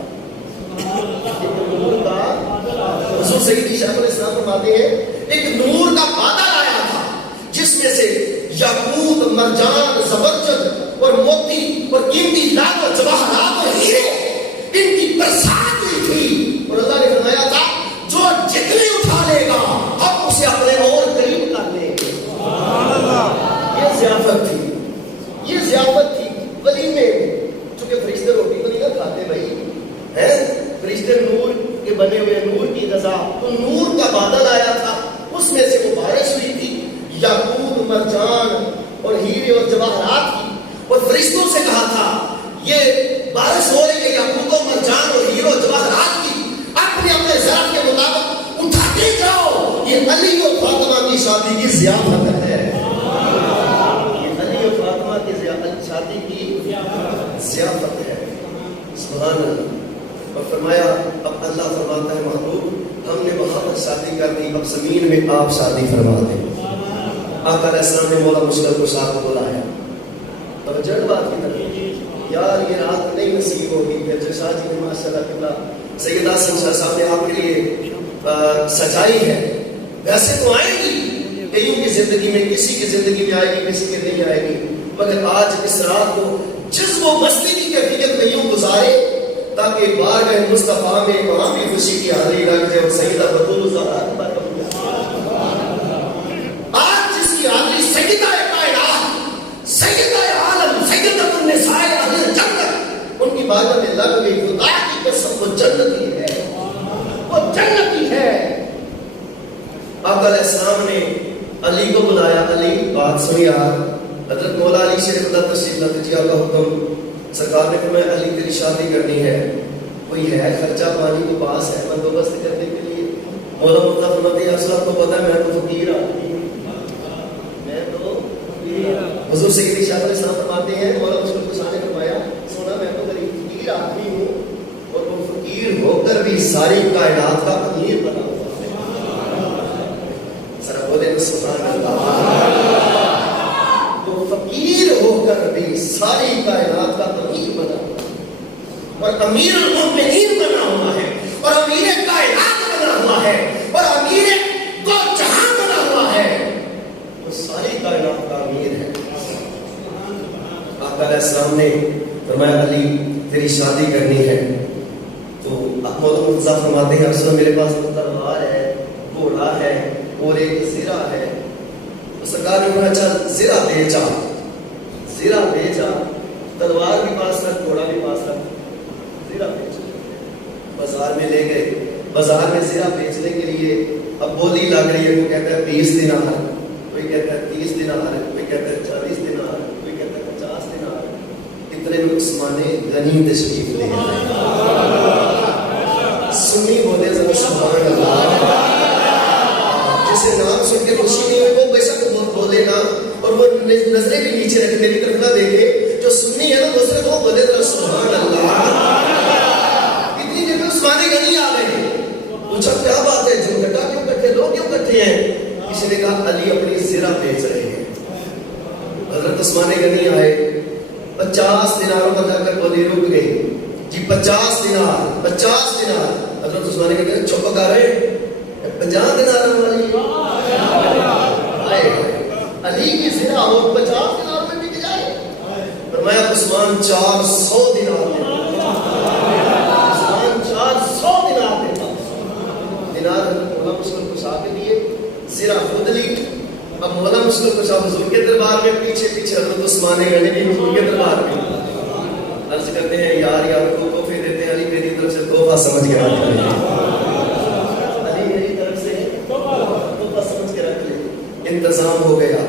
ایک نور کا, حضور سیدی شیخ الاسلام فرماتے ہیں ایک نور کا بادل آیا تھا جس میں سے یاقوت, مرجان, زبرجد اور موتی اور قیمتی لعل و جواہرات اور ہیرے ان کی برسات ہوئی تھی. اور اللہ نے فرمایا تھا جو جتنے اٹھا لے گا ہم اسے اپنے اور قریب کر لیں گے. یہ ضیافت تھی, یہ ضیافت تھی ولیمے میں. چونکہ فرشتے روٹی تو نہیں نہ کھاتے بھائی, ہیں فرشتے نور کے بنے ہوئے, نور کی غذا, تو نور کا بادل آیا تھا, اس میں سے وہ بارش ہوئی تھی یاقوت, مرجان اور ہیرے اور جواہرات کی. اور فرشتوں سے کہا تھا یہ بارش ہو رہی ہے یاقوت و مرجان اور ہیرے اور جواہرات کی, اپنے اپنے ذرا کے مطابق اٹھاتے جاؤ, یہ علی و فاطمہ کی شادی کی ضیافت ہے. یہ علی و فاطمہ کی شادی کی ضیافت ہے. سبحان اللہ. اور فرمایا اب اللہ فرماتا ہے محبوب ہم نے وہاں پر شادی کر دی, اب زمین میں آپ شادی فرما دیں. آقا علیہ السلام نے مولا مشکل کو شاہ کو بلایا. اب جڑ بات کی طرح یار یہ رات نہیں نصیب ہوگی کہ جو شاہ جی نے ماشاءاللہ قبلہ سیدہ شمشاہ صاحب نے آپ کے لیے سجائی ہے, ویسے تو آئے گی کئیوں کی زندگی میں, کسی کی زندگی میں آئے گی, کسی کی نہیں آئے گی, مگر آج اس رات کو جس وہ مستی کی کیفیت کئیوں گزارے تاکہ بارگاہ مصطفیٰ میں وہاں بھی خوشی کی حاضری لگ جائے. اور سیدہ بطول الزہرا کی بات آج جس کی حاضری سیدہ کائنات, سیدہ عالم, سیدۃ النساء اہل جنت, ان کی بارگاہ میں لگ گئی. خدا کی قسم وہ جنتی ہے, وہ جنتی ہے. آقا علیہ السلام نے علی کو بلایا, علی بات سنی یار. حضرت مولا علی شریف اللہ تشریف لاتے جی آقا حکم. سرکار نے فرمایا علی تیری شادی کرنی ہے, کوئی ہے خرچہ پانی کے پاس ہے بندوبست کرنے کے لیے؟ مولا مطلب فرماتے ہیں اصل آپ کو پتا ہے میں تو فقیر آدمی ہوں, میں تو حضور سیدی شیخ الاسلام فرماتے ہیں مولا مشکل کو شاہ نے فرمایا سونا میں تو غریب فقیر آدمی ہوں, اور وہ فقیر ہو کر بھی ساری کائنات کا امیر بنا ہوا ہے. ذرا بولے تو سبحان اللہ. تو فقیر ہو کر بھی ساری کائنات کا امیر بنا ہوا ہے, اور امیر المؤمنین بنا ہوا ہے, اور امیر کائنات بنا ہوا ہے, اور امیر دو جہاں بنا ہوا ہے, وہ ساری کائنات کا امیر ہے. آقا علیہ السلام نے فرمایا علی تیری شادی کرنی ہے. تو مولا مرتضیٰ فرماتے ہیں اصل میرے پاس تلوار ہے, گھوڑا ہے اور ایک زرہ ہے. سرکار نے کہا چل زرہ بیچا, زرہ بیچا, تلوار بھی پاس رکھ, گھوڑا بھی پاس رکھ, زرہ بیچا. بازار میں لے گئے, بازار میں زرہ بیچنے کے لیے اب بولی لگ رہی ہے. کوئی کہتا ہے 20 دینار, کوئی کہتا ہے 30 دینار, کوئی کہتا ہے 40 دینار, کوئی کہتا ہے 50 دینار. اتنے میں عثمان غنی تشریف لے آئے. سنی بولے ذرا سبحان اللہ. جسے نام سن کے خوشی نہیں ہوئی وہ بے شک بولے نا, اور وہ نظریں بھی نیچے رکھے میری طرف نہ دیکھے. جو سنی ہے نا دوسرے کو بولے ذرا سبحان اللہ. اتنی دیر میں عثمان غنی آ گئے. پوچھا کیا بات ہے, جو کٹا کیوں کٹھے, لوگ کیوں کٹھے ہیں؟ کسی نے کہا علی اپنی زرہ بیچ رہے ہیں. حضرت عثمان غنی آئے, 50 دیناروں پر جا کر بولی رک گئی جی. 50 دینار, 50 دینار. حضرت عثمان غنی کہتے چپ کر رہے 50 دینار والی علی کی زرہ اور 50 دینار میں بک جائے. فرمایا عثمان 400 دینار, عثمان 400 دینار اس کو کچھ حضور کے دربار میں پیچھے پیچھے حضرت عثمان غنی بھی حضور کے دربار میں عرض کرتے ہیں یار کو تحفے دیتے ہیں، علی میری طرف سے تحفہ سمجھ کے رکھ لے، علی میری طرف سے تحفہ سمجھ کے رکھ لے۔ انتظام ہو گیا،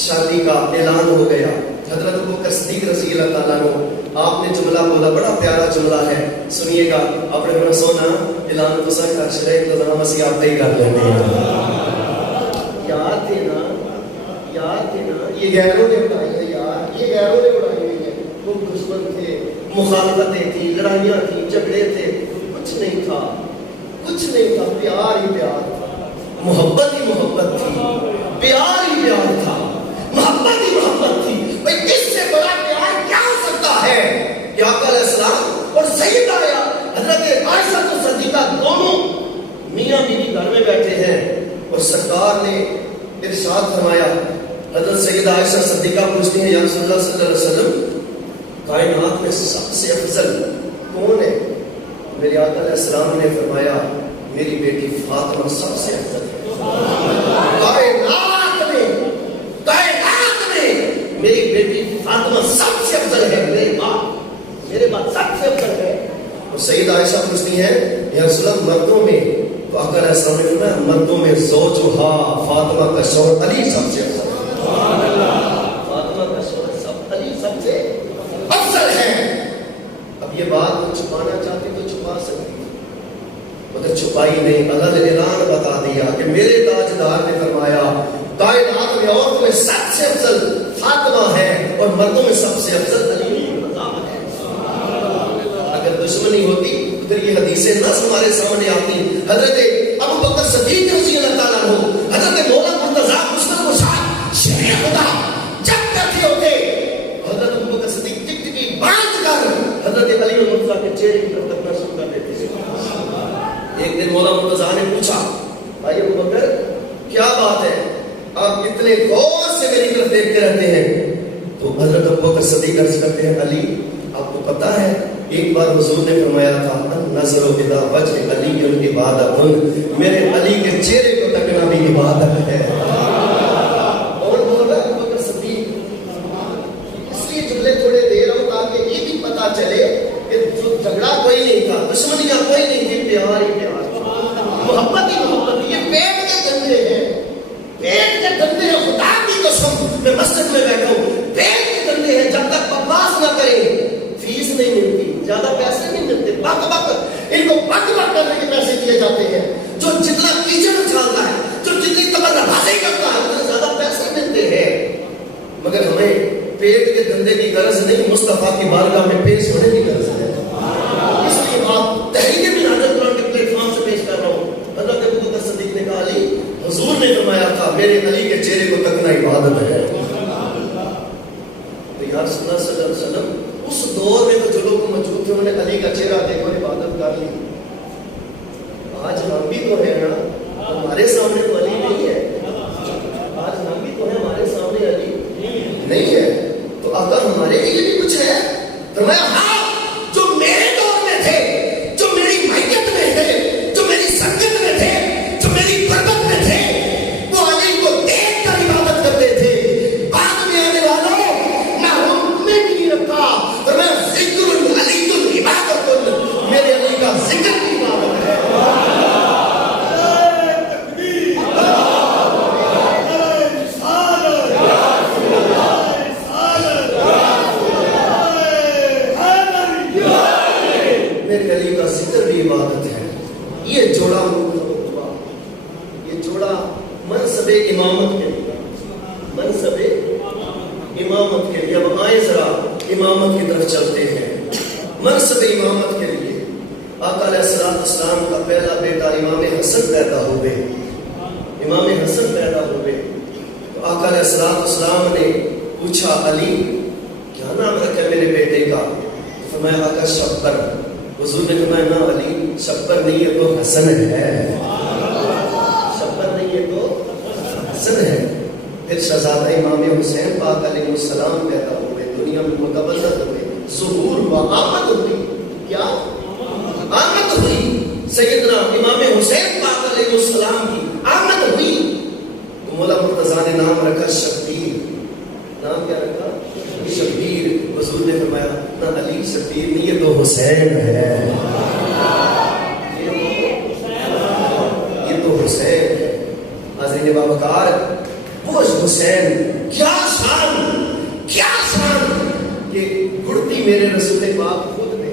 شادی کا اعلان ہو گیا۔ حضرت ابوبکر صدیق رضی اللہ تعالیٰ عنہ آپ نے جملہ بولا، بڑا پیارا جملہ ہے، سنیے گا۔ اپنے میں سونا اعلان تو سر کا شرح انتظام اسی آپ ہی کر لیتے ہیں۔ یاد تھے نا، یاد تھے نا، یہ غیروں نے اڑائی ہے یار، یہ غیروں نے اڑائی ہوئی ہے۔ وہ دشمن تھے، مخالفتیں تھیں، لڑائیاں تھیں، جھگڑے تھے، کچھ نہیں تھا، کچھ نہیں تھا، پیار ہی پیار تھا، محبت ہی محبت تھی، پیار ہی پیار تھا، محبت ہی محبت تھی۔ بھئی اس سے بڑا پیار کیا ہو سکتا ہے کہ آقا علیہ السلام اور سیدہ حضرت عائشہ صدیقہ دونوں میاں بیوی گھر میں بیٹھے ہیں اور سرکار نے ارشاد فرمایا، حضرت سیدہ عائشہ صدیقہ پوچھتی ہیں یا رسول اللہ صلی اللہ علیہ وسلم کائنات میں سب سے افضل کون ہے؟ میرے آقا علیہ السلام نے فرمایا میری بیٹی فاطمہ سب سے افضل ہے۔ کائنات میں میری بیٹی فاطمہ سب سے افضل ہے، میرے بعد سب سے افضل ہے۔ اور سیدہ عائشہ پوچھتی ہیں یا رسول اللہ مردوں میں؟ تو آقا علیہ السلام نے فرمایا مردوں میں زوجہا فاطمہ کا شوہر علی سب سے افضل ہے، فاطمہ کا شوہر علی سب سے افضل ہے۔ اب یہ بات وہ چھپانا چاہتی تو چھپا سکتی مگر چھپائی نہیں، اللہ نے اعلان بتا دیا کہ میرے تاجدار نے فرمایا کائنات میں عورتوں میں سب سے افضل فاطمہ ہے اور مردوں میں سب سے افضل علی ہے۔ اگر دشمنی ہوتی پھر یہ حدیثیں نہ ہمارے سامنے آتی۔ حضرت ابوبکر صدیق رضی اللہ تعالیٰ عنہ، حضرت مولا مرتضیٰ مسلم مشاہد شیخ خدا جب بیٹھے ہوتے حضرت ابوبکر صدیق ٹک ٹکی باندھ کر حضرت علی مرتضیٰ کے چہرے کی طرف تکنا شروع کر دیتے تھے۔ ایک دن مولا مرتضیٰ نے پوچھا بھائی ابوبکر کیا بات ہے آپ اتنے غور سے میری طرف دیکھتے رہتے ہیں؟ تو حضرت ابوبکر صدیق عرض کرتے ہیں علی آپ کو پتا ہے ایک بار حضور نے فرمایا تھا نظر و بدا وجہ علی عبادت، میرے علی کے چہرے کو تکنا بھی عبادت ہے۔ اور بولا ابوبکر صدیق اس لیے جملے تھوڑے دے رہا ہوں تاکہ یہ بھی پتا چلے کہ جو جھگڑا کوئی نہیں تھا، دشمنیاں کوئی نہیں تھی، پیار ہی پیار تھا، محبت ہی محبت۔ یہ پیٹ کے دندے ہیں، پیٹ کے دندے ہیں، خدا کی قسم میں مسجد میں بیٹھا ہوں، پیٹ کے دندے ہیں، جب تک بکواس نہ کریں فیس نہیں ملتی، زیادہ پیسے نہیں ملتے، بک بک ان کو بک بک کرنے کے پیسے دیے جاتے ہیں۔ جو جتنا کیچڑ اچھالتا ہے، جو جتنی تبربازی کرتا ہے اتنے زیادہ پیسے ملتے ہیں، مگر ہمیں پیٹ کے دندے کی غرض نہیں، مصطفیٰ کی بارگاہ میں پیش ہونے کی غرض ہے۔ اس لیے بات تحریک بھی حضرت قرآن کے پلیٹ فارم سے پیش کر رہا ہوں۔ حضرت ابوبکر صدیق نے کہا علی حضور نے فرمایا تھا میرے علی کے چہرے کو تکنا عبادت ہے۔ تو یا رسول اللہ صلی اللہ علیہ وسلم اس دور میں تو جو لوگ موجود تھے انہوں نے علی کا چہرہ دیکھو عبادت کر لی۔ آج ہم بھی تو ہیں نا، ہمارے سامنے تو علی نہیں ہے، آج ہم بھی تو ہیں ہمارے سامنے علی نہیں ہے، تو آقا ہمارے لیے بھی کچھ ہے؟ فرمایا ہاں جو میرے دور میں تھے، جو میری میت میں تھے، جو میری سنگت میں تھے، جو میری غربت میں تھے، وہ علی کو دیکھ کر عبادت کرتے تھے۔ بعد میں آنے والوں میں ہم نے نہیں رکھا، فرمایا ذکر علی عبادت، میرے علی کا ذکر بھی عبادت ہے۔ میرے علی کا ذکر بھی عبادت ہے۔ یہ جوڑا یہ جوڑا منصب امامت کے لیے، منصب امامت کے لیے۔ اب آئے ذرا امامت کی طرف چلتے ہیں۔ منصب امامت کے لیے آقا علیہ السلام کا پہلا بیٹا امام حسن پیدا ہوئے، امام حسن پیدا ہوئے تو آقا علیہ السلام نے پوچھا علی کیا نام رکھا میرے بیٹے کا؟ فرمایا آقا شبر۔ حضور نے فرمایا نہ علی شبر نہیں ہے تو حسن ہے، شبر نہیں ہے تو حسن ہے۔ پھر شہزادہ امام حسین پاک علیہ السلام پیدا ہوئے، دنیا میں متبلد ہوئے، ظہور ہوا، آمد ہوئی۔ کیا آمد ہوئی؟ سیدنا امام حسین پاک علیہ السلام کی آمد ہوئی۔ مولا مرتضیٰ نے نام رکھا شبیر. نام کیا رکھا؟ شبیر. حضور نے فرمایا نہ علی شبیر نہیں، یہ تو حسین ہے، یہ تو حسین ہے. حاضرین باوقار، وہ حسین کیا شان، کیا شان کہ گڑتی میرے رسول پاک خود نے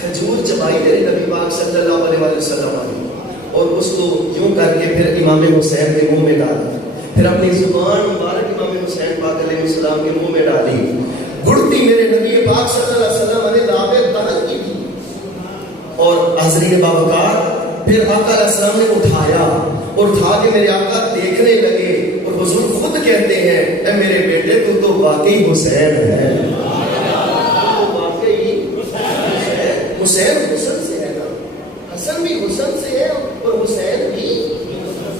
کھجور چبائی میرے نبی پاک صلی اللہ علیہ وسلم اور اس کو یوں کر کے پھر امام حسین کے منہ میں ڈالا، پھر اپنی زبان مبارک امام حسین پاک علیہ السلام کے منہ میں ڈالی. گڑتی میرے نبی پاک صلی اللہ علیہ وسلم نے دعوے دہن کی تھی. اور حاضرین باوقار، پھر آقا علیہ السلام نے اٹھایا اور اٹھا کے میرے آقا دیکھنے لگے اور حضور خود کہتے ہیں اے میرے بیٹے تو واقعی حسین ہے. حسین حسن سے ہے نا، حسن بھی حسن سے ہے اور حسین بھی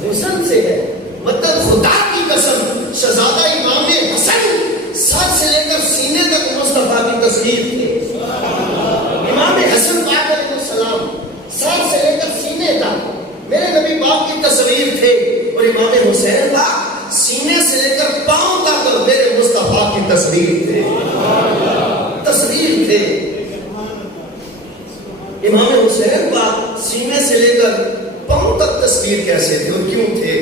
حسن سے ہے. مطلب خدا کی قسم شہزادہ امام حسن سر سے لے کر سینے تک مصطفیٰ کی تصویر تھے. امام حسن پاک علیہ السلام سر سے لے کر سینے تک میرے نبی پاک کی تصویر تھے اور امام حسین کا سینے سے لے کر پاؤں تک میرے مصطفیٰ کی تصویر تھے، تصویر تھے. امام حسین کا سینے سے لے کر پاؤں تک تصویر کیسے تھے اور کیوں تھے؟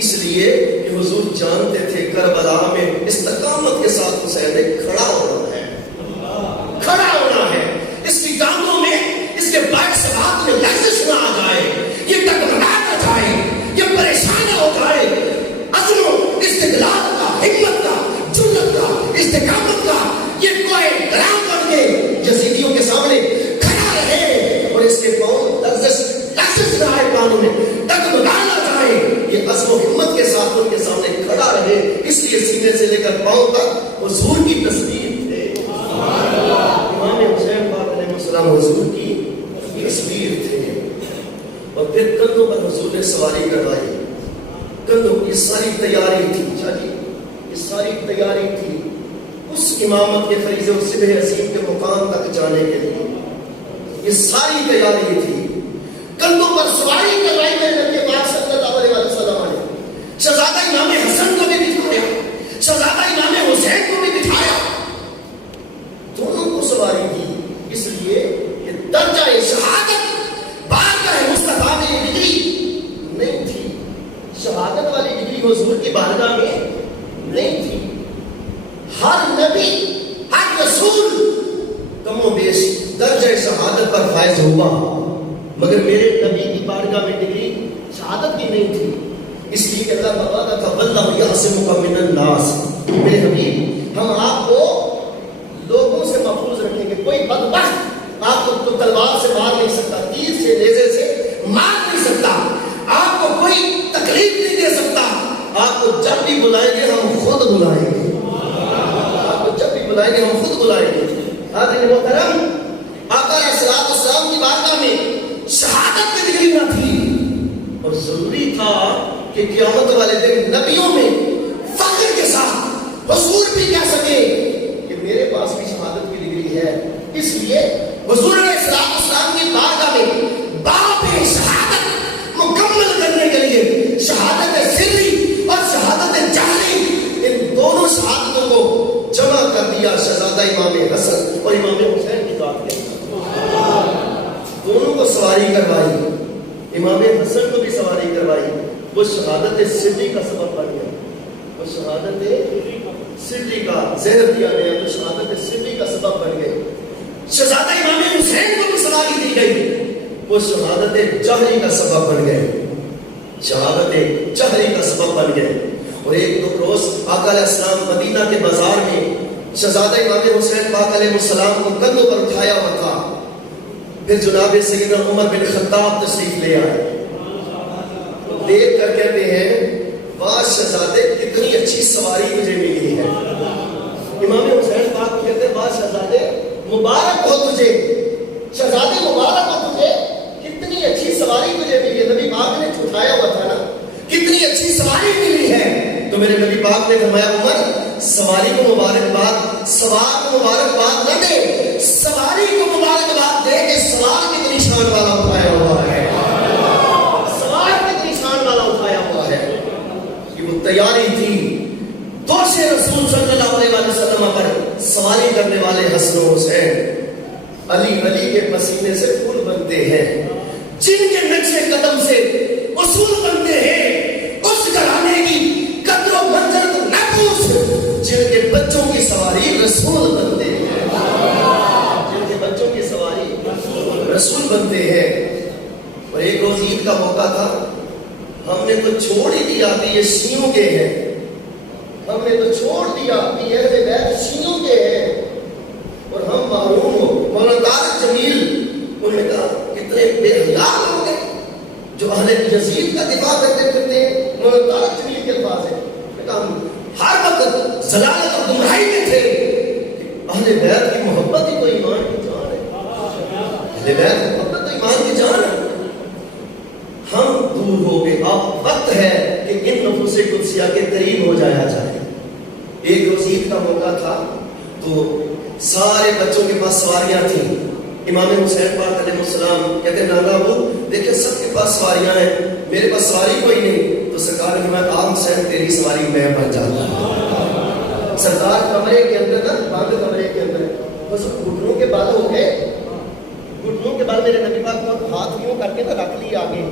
اس لیے کہ حضور جانتے تھے کربلا میں استقامت کے ساتھ حسین نے کھڑا ہونا ہے، کھڑا ہونا ہے. اس کی ٹانگوں میں، اس کے بائک سبات میں لرزش نہ آ جائے، یہ ٹکرا نہ جائے، یہ پریشان ہو جائے. عزم و استقلال کا، ہمت کا، جرأت کا، استقامت کا یہ کوئی ڈرام بن کے یزیدیوں کے سامنے کھڑا رہے اور اس کے پاؤں لرزش نہ آئے، پانوں میں ٹکرا نہ جائے. یہ عزم و ہمت کے ساتھ ان کے سامنے کھڑا رہے. اس لیے سینے سے لے کر پاؤں تک حضور کی تصویر تھے. امام حسین پاک علیہ السلام حضور کی تصویر تھے. اور پھر کندھوں پر حضور نے سواری کروائی. کندھوں کی ساری تیاری تھی، یہ ساری تیاری تھی اس امامت کے فریضے اور صبح عظیم کے مقام تک جانے کے لیے. یہ ساری تیاری تھی. کندھوں پر سواری کروائی میرے نبی پاک صلی اللہ علیہ وسلم نے. شہزادہ امام حسن کو بھی بٹھایا، شہزادہ امام حسین کو بھی بٹھایا، دونوں کو سواری کی. اس لیے کہ درجہ شہادت بارگاہ مصطفیٰ میں یہ ڈگری نہیں تھی. شہادت والی ڈگری حضور کی بارگاہ میں نہیں تھی. ہر نبی، ہر رسول کم و بیش درجہ شہادت پر فائز ہوا، مگر میرے نبی کی بارگاہ میں ڈگری شہادت کی نہیں تھی. اس لیے کہ اللہ تعالیٰ کا واللہ یعصمک من الناس. میرے حبیب، ہم آپ کو لوگوں سے محفوظ رکھیں گے. کوئی بدبخت آپ کو تلوار سے مار نہیں سکتا، تیر سے، نیزے سے مار نہیں سکتا، آپ کو کوئی تکلیف نہیں دے سکتا. آپ کو جب بھی بلائیں گے ہم خود بلائیں گے، آپ کو جب بھی بلائیں گے ہم خود بلائیں گے. حاضرین محترم، آقا علیہ السلام کی بارگاہ میں شہادت کی ڈگری نہ تھی اور ضروری تھا کہ قیامت والے دن نبیوں میں فخر کے ساتھ حضور بھی کہہ سکے کہ میرے پاس بھی شہادت کی ڈگری ہے. اس لیے حضور علیہ السلام کی بارگاہ میں باب شہادت مکمل کرنے کے لیے شہادت سری اور شہادت جہری، ان دونوں شہادتوں کو جمع کر دیا شہزادہ امام حسن اور امام حسین کی ذات کے اندر. دونوں کو سواری کروائی، امام حسن کو بھی سواری کروائی. وہ شہادت سری کا سبب بن گیا. وہ شہادت سری کا زہر دیا گیا تو شہادت سری کا سبب بن گئے. شہزادہ امام حسین کو بھی سواری دی گئی، وہ شہادت جہری کا سبب بن گئے، شہادت جہری کا سبب بن گئے. اور ایک دو روز آقا علیہ السلام مدینہ کے بازار میں شہزادہ امام حسین پاک علیہ السلام کو کندھوں پر اٹھایا ہوا تھا. پھر جناب سیدنا عمر بن خطاب تشریف لے آئے. دیکھ کر کہتے ہیں واہ شہزادے کتنی اچھی سواری مجھے ملی ہے. امام حسین پاک کہتے ہیں واہ شہزادے مبارک ہو تجھے، شہزادے مبارک ہو تجھے، کتنی اچھی سواری تجھے ملی ہے. نبی پاک نے اٹھایا ہوا تھا نا، کتنی اچھی سواری ملی ہے. تو میرے نبی پاک نے فرمایا عمر سواری کو مبارکباد، سوار کو مبارکباد نہ دے، سواری کو مبارکباد دے کہ سوار کتنی شان والا اٹھایا ہوا ہے، سوار کتنی شان والا اٹھایا ہوا ہے. تیاری تھی. دوش رسول صلی اللہ علیہ وسلم پر سواری کرنے والے حسن و حسین علی کے پسینے سے پھول بنتے ہیں، جن کے نقش قدم سے اصول بنتے ہیں، اس گھرانے کی قدر و منزل کو نہ پوچھ، جن کے بچوں کی سواری رسول بنتے ہیں، جن کے بچوں کی سواری رسول بنتے ہیں. اور ایک روز عید کا موقع تھا، ہم نے تو چھوڑ ہی دیا کہ یہ شیعوں کے ہیں، ہم نے تو چھوڑ دیا کہ یہ اہل بیت شیعوں کے ہیں اور ہم محروم ہو. مولانا طارق جمیل انہوں نے کہا کتنے بے حیا لوگ ہیں جو اہل یزید کا دفاع کرتے پھرتے ہیں. مولانا طارق جمیل کے الفاظ ہیں، ہم ہر وقت ضلالت اور گمراہی میں تھے. اہل بیت کی محبت ہی تو ایمان کی جان ہے، اہل بیت کی محبت تو ایمان کی جان ہے. ہم دور ہو گئے، اب وقت ہے کہ ان نفوس قدسیہ کے قریب ہو جایا جائے. ایک روز عید کا موقع تھا تو سارے بچوں کے پاس سواریاں تھیں. امام حسین پاک علیہ السلام کہتے ہیں نانا ابو دیکھیں سب کے پاس سواریاں ہیں، میرے پاس سواری کوئی نہیں. تو سرکار نے فرمایا آپ حسین تیری سواری میں بن جاتا ہوں. سرکار کمرے کے اندر نا، بند کمرے کے اندر بس گھٹنوں کے بال ہو گئے، گھٹنوں کے بال میرے نبی پاک کو ہاتھ یوں کر کے نا رکھ لیے آگے.